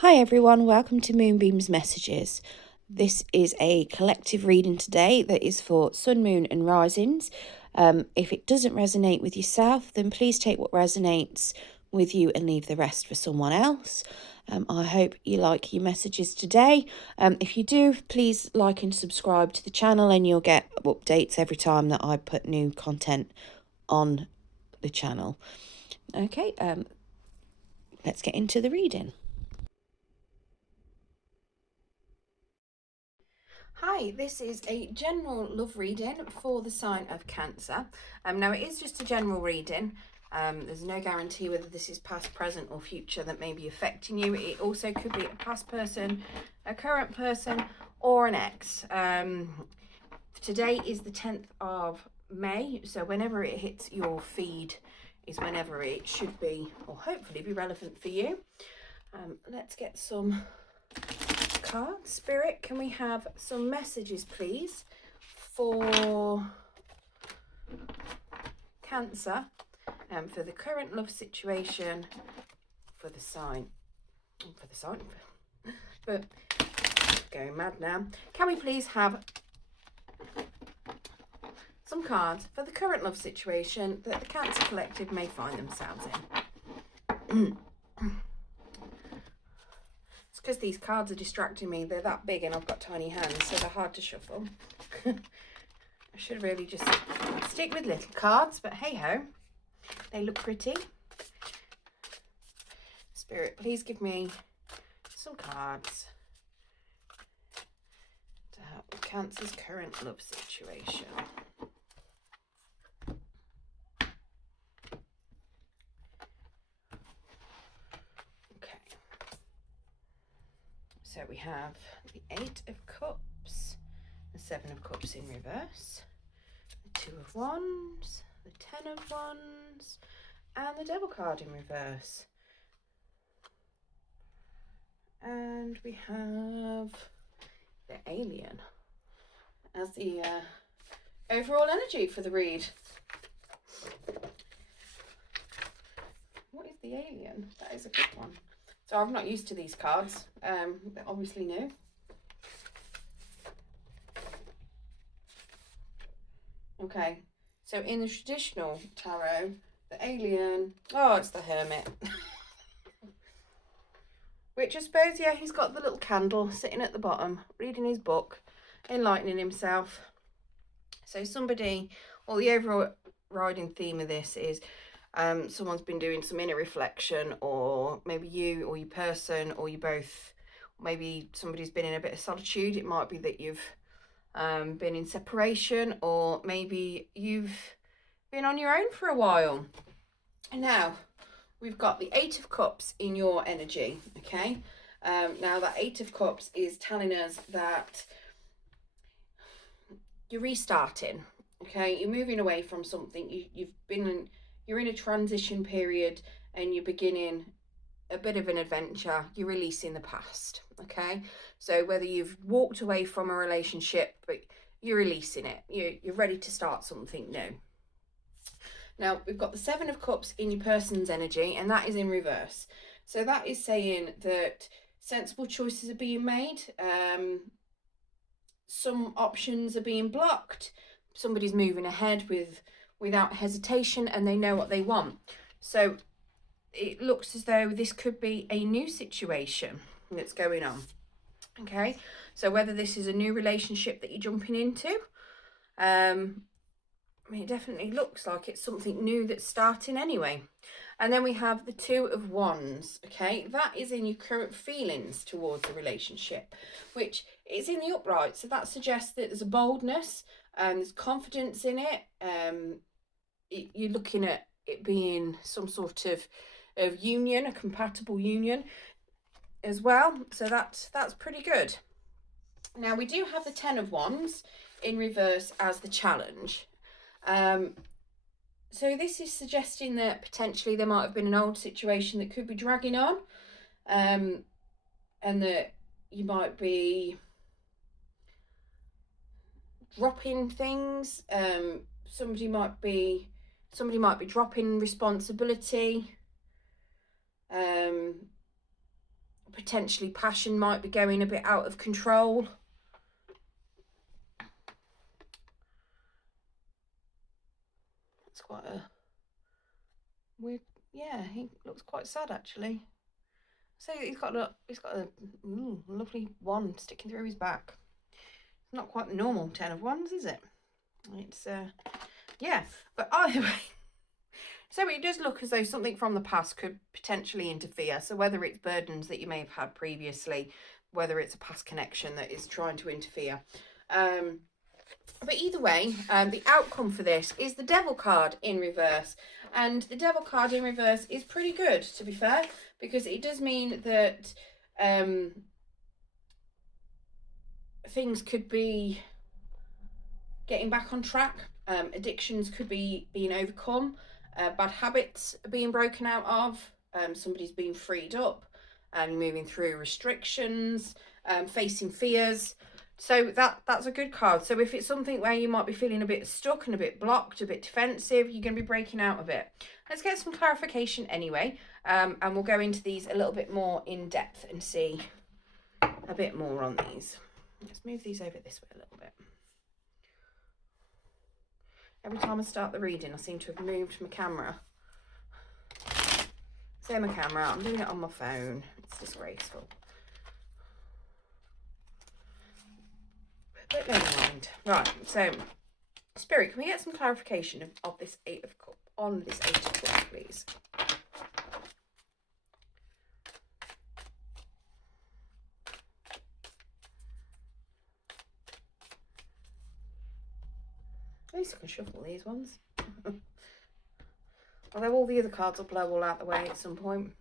Hi everyone, welcome to Moonbeam's Messages. This is a collective reading today that is for Sun, Moon and Risings. If it doesn't resonate with yourself, then please take what resonates with you and leave the rest for someone else. I hope you like your messages today. If you do, please like and subscribe to the channel and you'll get updates every time that I put new content on the channel. Okay, let's get into the reading. Hi, this is a general love reading for the sign of Cancer. Now it is just a general reading. There's no guarantee whether this is past, present or future that may be affecting you. It also could be a past person, a current person or an ex. Today is the 10th of May, so whenever it hits your feed is whenever it should be, or hopefully be, relevant for you. Let's get some cards. Spirit, can we have some messages please for Cancer, for the current love situation, for the sign, but going mad now. Can we please have some cards for the current love situation that the Cancer collective may find themselves in? It's because these cards are distracting me. They're that big and I've got tiny hands, so they're hard to shuffle. I should really just stick with little cards, but hey ho, they look pretty. Spirit, please give me some cards to help Cancer's current love situation. Okay. So we have the 8 of Cups, the 7 of Cups in reverse, the 2 of Wands, the 10 of Wands, and the Devil card in reverse. And we have the Alien as the overall energy for the read. What is the Alien? That is a good one. So I'm not used to these cards. They're obviously new. Okay, so in the traditional tarot, the Alien, oh, it's the Hermit. Which I suppose, yeah, he's got the little candle sitting at the bottom, reading his book, enlightening himself. So somebody, well, the overriding theme of this is someone's been doing some inner reflection, or maybe you or your person or you both, maybe somebody's been in a bit of solitude. It might be that you've been in separation, or maybe you've been on your own for a while. And now we've got the 8 of Cups in your energy, okay? Now that 8 of Cups is telling us that you're restarting, okay? You're moving away from something. You're in a transition period and you're beginning a bit of an adventure. You're releasing the past, okay? So whether you've walked away from a relationship, but you're releasing it, you're ready to start something new. Now we've got the 7 of Cups in your person's energy, and that is in reverse. So that is saying that sensible choices are being made. Some options are being blocked. Somebody's moving ahead without hesitation and they know what they want. So it looks as though this could be a new situation that's going on. Okay, so whether this is a new relationship that you're jumping into, I mean, it definitely looks like it's something new that's starting anyway. And then we have the 2 of Wands, okay? That is in your current feelings towards the relationship, which is in the upright. So that suggests that there's a boldness and there's confidence in it. You're looking at it being some sort of union, a compatible union as well. So that's pretty good. Now we do have the 10 of Wands in reverse as the challenge. So this is suggesting that potentially there might have been an old situation that could be dragging on, and that you might be dropping things. Somebody might be dropping responsibility, potentially passion might be going a bit out of control. That's quite a weird, yeah, he looks quite sad actually. So he's got a lovely wand sticking through his back. It's not quite the normal 10 of Wands, is it? It's yeah, but either way. So it does look as though something from the past could potentially interfere. So whether it's burdens that you may have had previously, whether it's a past connection that is trying to interfere. But either way, the outcome for this is the Devil card in reverse. And the Devil card in reverse is pretty good, to be fair, because it does mean that things could be getting back on track. Addictions could be being overcome. Bad habits are being broken out of. Somebody's being freed up and moving through restrictions, facing fears. So that's a good card. So if it's something where you might be feeling a bit stuck and a bit blocked, a bit defensive, you're going to be breaking out of it. Let's get some clarification anyway. And we'll go into these a little bit more in depth and see a bit more on these. Let's move these over this way a little bit. Every time I start the reading, I seem to have moved my camera. Say my camera, I'm doing it on my phone. It's disgraceful. But never mind. Right, so Spirit, can we get some clarification of this Eight of Cups, on this Eight of Cups, please? At least I can shuffle these ones. Although all the other cards will blow all out the way at some point.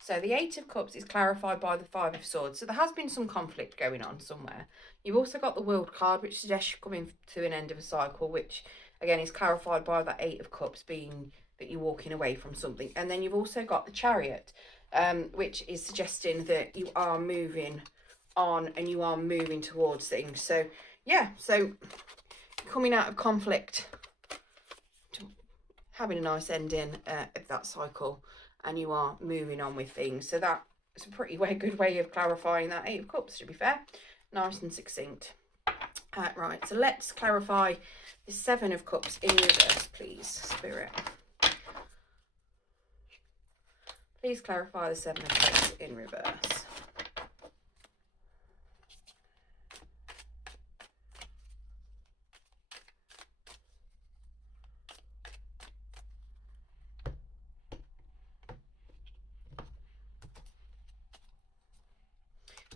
So the Eight of Cups is clarified by the Five of Swords. So there has been some conflict going on somewhere. You've also got the World card, which suggests you're coming to an end of a cycle, which again is clarified by that Eight of Cups being that you're walking away from something. And then you've also got the Chariot, which is suggesting that you are moving on and you are moving towards things. So yeah, so coming out of conflict, having a nice ending of that cycle, and you are moving on with things. So that's a pretty good way of clarifying that Eight of Cups, to be fair. Nice and succinct. Right, so let's clarify the Seven of Cups in reverse, please, Spirit. Please clarify the Seven of Cups in reverse.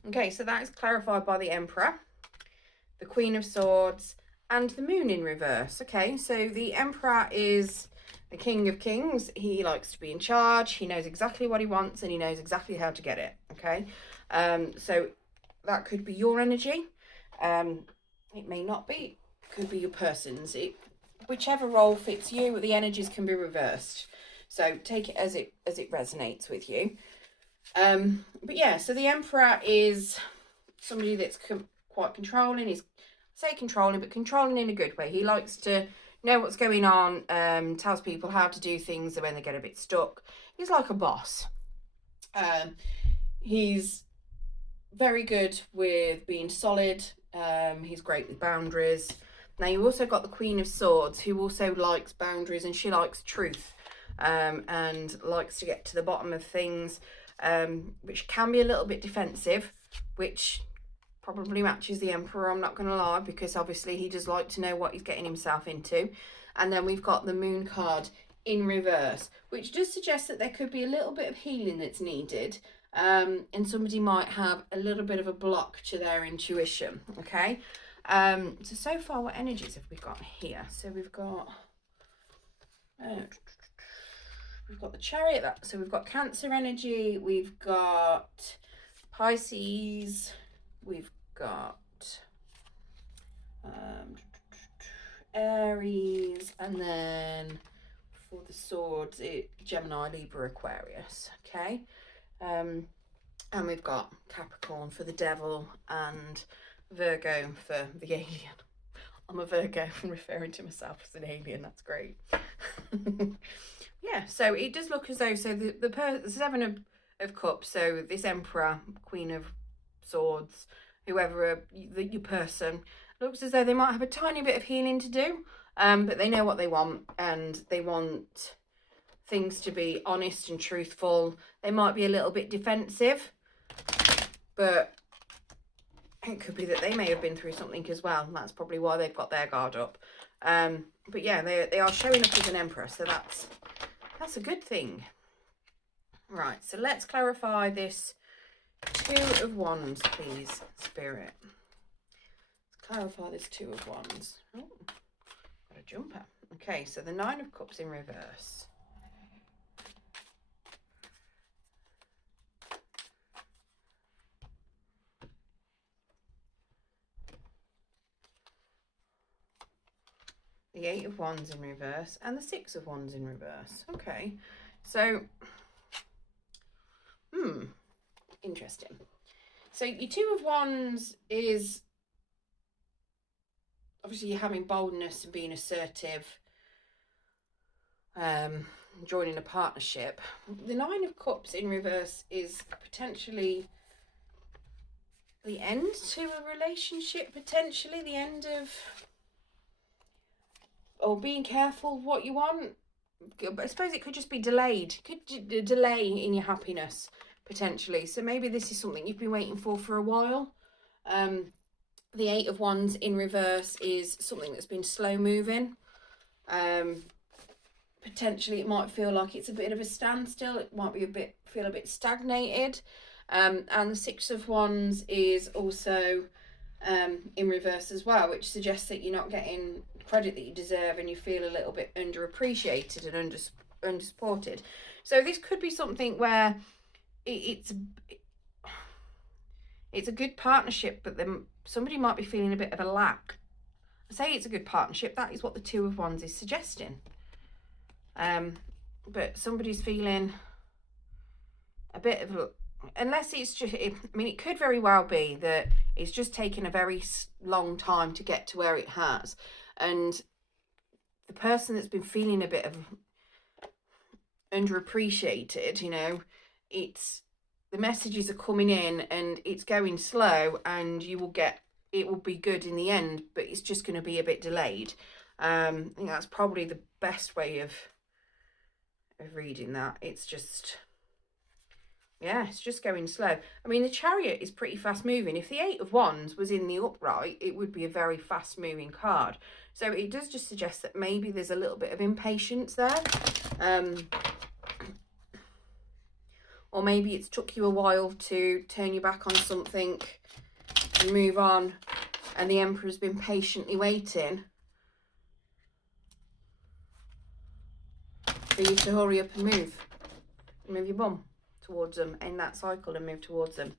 Okay, so that is clarified by the Emperor, the Queen of Swords, and the Moon in reverse. Okay, so the Emperor is the King of Kings. He likes to be in charge. He knows exactly what he wants and he knows exactly how to get it. Okay, so that could be your energy. It may not be. It could be your person's. Whichever role fits you, the energies can be reversed. So take it as it resonates with you. But yeah, so the Emperor is somebody that's quite controlling. He's, I say controlling, but controlling in a good way. He likes to know what's going on, tells people how to do things when they get a bit stuck. He's like a boss. He's very good with being solid. He's great with boundaries. Now you also got the Queen of Swords, who also likes boundaries, and she likes truth, and likes to get to the bottom of things. Which can be a little bit defensive, which probably matches the Emperor, I'm not going to lie, because obviously he does like to know what he's getting himself into. And then we've got the Moon card in reverse, which does suggest that there could be a little bit of healing that's needed, and somebody might have a little bit of a block to their intuition. Okay, so far what energies have we got here? So we've got the Chariot, so we've got Cancer energy, we've got Pisces, we've got Aries, and then for the Swords, Gemini, Libra, Aquarius. Okay, and we've got Capricorn for the Devil and Virgo for the alien. I'm a Virgo, I'm referring to myself as an alien. That's great. Yeah, so it does look as though, so the Seven of Cups. So this Emperor, Queen of Swords, whoever your person, looks as though they might have a tiny bit of healing to do, but they know what they want, and they want things to be honest and truthful. They might be a little bit defensive, but it could be that they may have been through something as well, and that's probably why they've got their guard up. But yeah, they are showing up as an Emperor, so that's a good thing. Right, so let's clarify this Two of Wands, please, Spirit. Let's clarify this Two of Wands. Oh, got a jumper. Okay, so the Nine of Cups in reverse. The Eight of Wands in reverse and the Six of Wands in reverse. Okay, so, interesting. So your Two of Wands is, obviously you're having boldness and being assertive, joining a partnership. The Nine of Cups in reverse is potentially the end to a relationship, potentially the end of, or being careful what you want. I suppose it could just be delayed. Could delay in your happiness, potentially. So maybe this is something you've been waiting for a while. The Eight of Wands in reverse is something that's been slow moving. Potentially it might feel like it's a bit of a standstill. It might be feel a bit stagnated. And the Six of Wands is also in reverse as well, which suggests that you're not getting credit that you deserve, and you feel a little bit underappreciated and undersupported. So this could be something where it's a good partnership, but then somebody might be feeling a bit of a lack. I say it's a good partnership, that is what the Two of Wands is suggesting. But somebody's feeling a bit of a, unless it's just, I mean, it could very well be that it's just taken a very long time to get to where it has. And the person that's been feeling a bit of underappreciated, you know, the messages are coming in and it's going slow, and it will be good in the end, but it's just going to be a bit delayed. I think that's probably the best way of reading that. It's just, yeah, it's just going slow. I mean, the Chariot is pretty fast moving. If the Eight of Wands was in the upright, it would be a very fast moving card. So it does just suggest that maybe there's a little bit of impatience there. Or maybe it's took you a while to turn your back on something and move on, and the Emperor's been patiently waiting for you to hurry up and move your bum towards them, end that cycle and move towards them.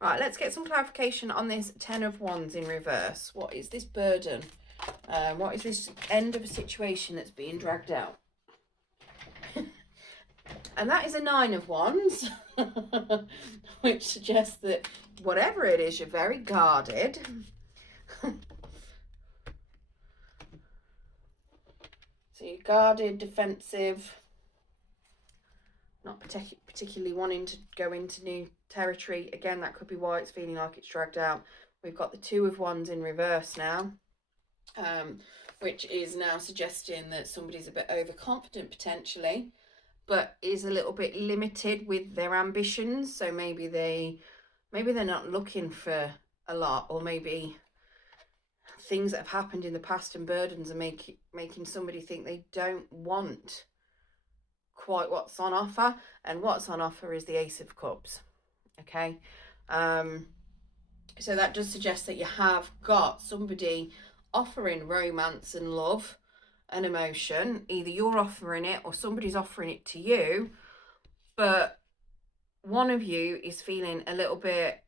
Right, let's get some clarification on this Ten of Wands in reverse. What is this burden? What is this end of a situation that's being dragged out? And that is a Nine of Wands, which suggests that whatever it is, you're very guarded. So you're guarded, defensive, not particularly wanting to go into new territory. Again, that could be why it's feeling like it's dragged out. We've got the Two of Wands in reverse now, which is now suggesting that somebody's a bit overconfident potentially, but is a little bit limited with their ambitions. So maybe they're not looking for a lot, or maybe things that have happened in the past and burdens are making somebody think they don't want quite what's on offer. And what's on offer is the Ace of Cups. Okay, so that does suggest that you have got somebody offering romance and love and emotion. Either you're offering it or somebody's offering it to you, but one of you is feeling a little bit,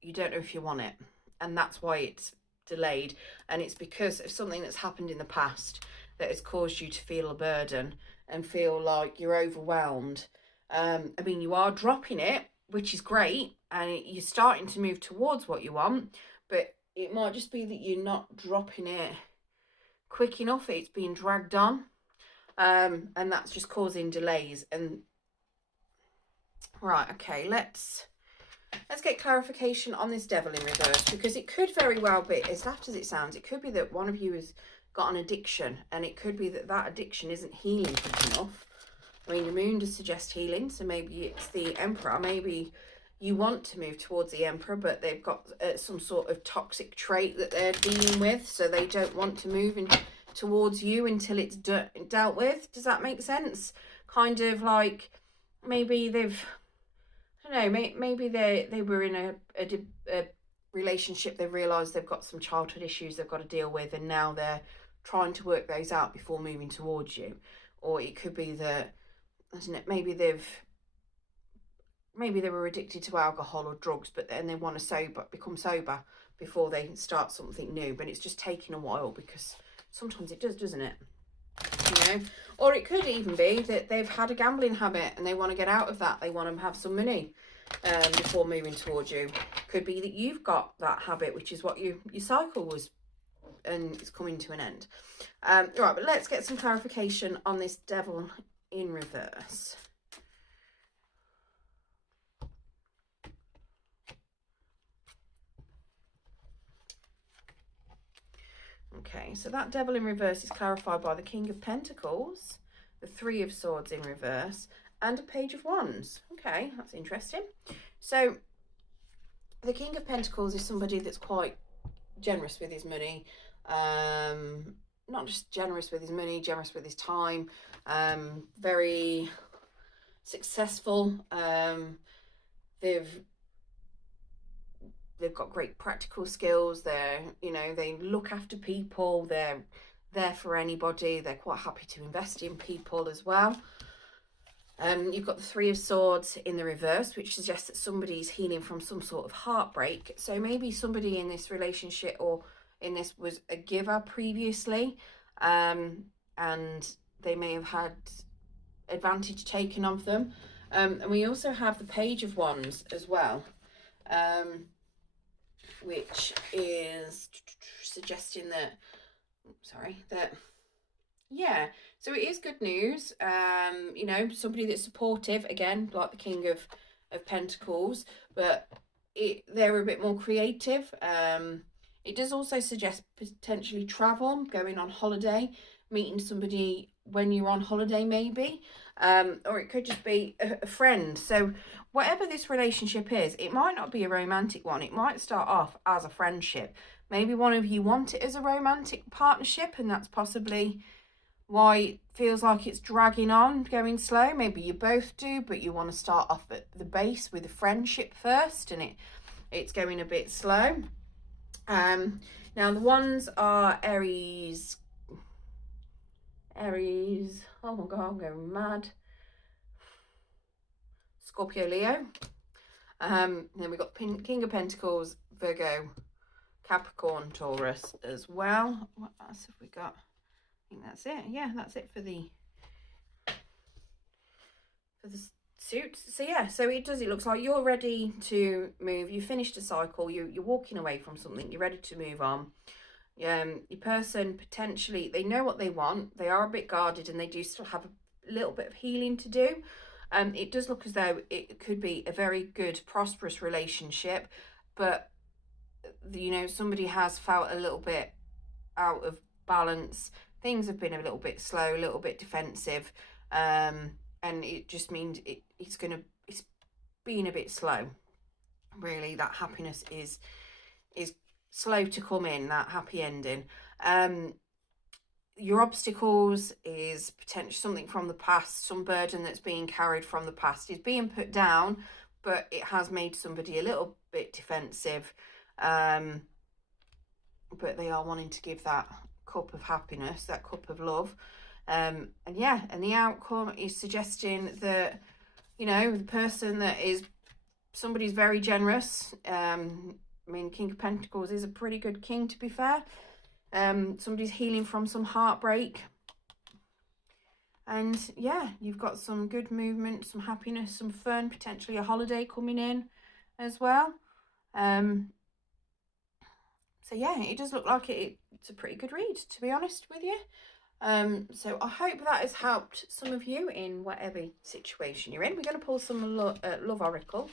you don't know if you want it, and that's why it's delayed. And it's because of something that's happened in the past that has caused you to feel a burden and feel like you're overwhelmed. I mean, you are dropping it, which is great, and you're starting to move towards what you want, but it might just be that you're not dropping it quick enough. It's being dragged on, and that's just causing delays. And Right, okay, let's get clarification on this devil in reverse, because it could very well be, as daft as it sounds, it could be that one of you has got an addiction, and it could be that that addiction isn't healing quick enough. I mean, your moon does suggest healing, so maybe it's the Emperor. Maybe you want to move towards the Emperor, but they've got some sort of toxic trait that they're dealing with, so they don't want to move towards you until it's dealt with. Does that make sense? Kind of like maybe they've, I don't know, maybe they were in a relationship, they've realised they've got some childhood issues they've got to deal with, and now they're trying to work those out before moving towards you. Or it could be that, isn't it, maybe they were addicted to alcohol or drugs, but then they want to become sober before they start something new, but it's just taking a while, because sometimes it does, doesn't it? You know, or it could even be that they've had a gambling habit and they want to get out of that. They want to have some money before moving towards you. Could be that you've got that habit, which is what your cycle was, and it's coming to an end. Right, but let's get some clarification on this devil in reverse. Okay, so that devil in reverse is clarified by the King of Pentacles, the Three of Swords in reverse, and a Page of Wands. Okay, that's interesting. So the King of Pentacles is somebody that's quite generous with his money. Not just generous with his money, generous with his time. Very successful. They've got great practical skills. They look after people. They're there for anybody. They're quite happy to invest in people as well. You've got the Three of Swords in the reverse, which suggests that somebody's healing from some sort of heartbreak. So maybe somebody in this relationship or in this was a giver previously, and they may have had advantage taken of them. And we also have the Page of Wands as well, which is suggesting that, yeah, so it is good news. Somebody that's supportive, again, like the King of Pentacles, but they're a bit more creative. It does also suggest potentially travel, going on holiday, meeting somebody when you're on holiday maybe, or it could just be a friend. So whatever this relationship is, it might not be a romantic one. It might start off as a friendship. Maybe one of you want it as a romantic partnership, and that's possibly why it feels like it's dragging on, going slow. Maybe you both do, but you want to start off at the base with a friendship first, and it's going a bit slow. Now the ones are Aries. Oh my god, I'm going mad. Scorpio, Leo. Then we've got King of Pentacles, Virgo, Capricorn, Taurus as well. What else have we got? I think that's it. Yeah, that's it for the suits. So yeah, so it looks like you're ready to move. You finished a cycle. You're walking away from something. You're ready to move on. Your person potentially, they know what they want. They are a bit guarded, and they do still have a little bit of healing to do. It does look as though it could be a very good, prosperous relationship, but somebody has felt a little bit out of balance. Things have been a little bit slow, a little bit defensive, and it just means it's being a bit slow. Really, that happiness is slow to come in, that happy ending. Your obstacles is potentially something from the past, some burden that's being carried from the past is being put down, but it has made somebody a little bit defensive. But they are wanting to give that cup of happiness, that cup of love. And the outcome is suggesting that, the person that is, somebody's very generous. King of Pentacles is a pretty good king, to be fair. Somebody's healing from some heartbreak. And yeah, you've got some good movement, some happiness, some fun, potentially a holiday coming in as well. So yeah, it does look like it's a pretty good read, to be honest with you. So I hope that has helped some of you in whatever situation you're in. We're going to pull some love oracle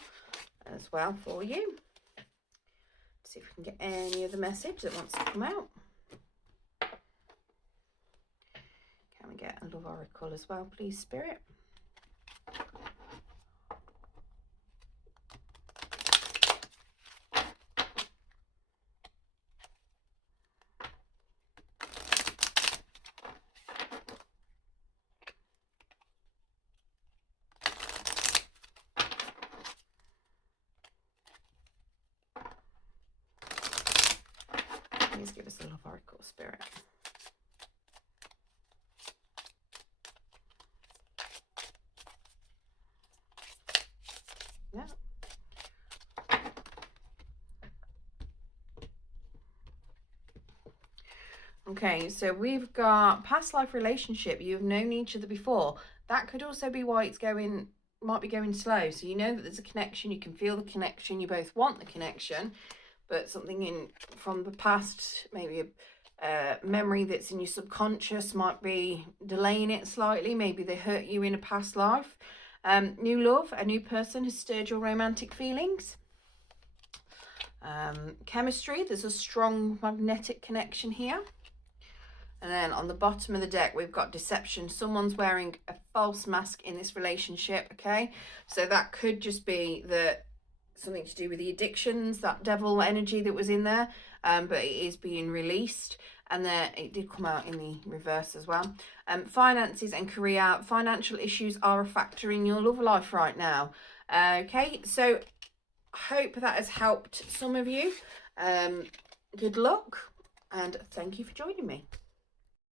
as well for you. See if we can get any other message that wants to come out. Can we get a love oracle as well, please, Spirit? Please give us a love oracle, Spirit. Yeah. Okay, so we've got past life relationship. You've known each other before. That could also be why it's might be going slow. So you know that there's a connection. You can feel the connection. You both want the connection, but something from the past, maybe a memory that's in your subconscious, might be delaying it slightly. Maybe they hurt you in a past life. New love, a new person has stirred your romantic feelings. Chemistry, there's a strong magnetic connection here. And then on the bottom of the deck, we've got deception. Someone's wearing a false mask in this relationship, okay? So that could just be something to do with the addictions, that devil energy that was in there, but it is being released. And then it did come out in the reverse as well. Finances and career, financial issues are a factor in your love life right now. Okay, so I hope that has helped some of you. Good luck, and thank you for joining me.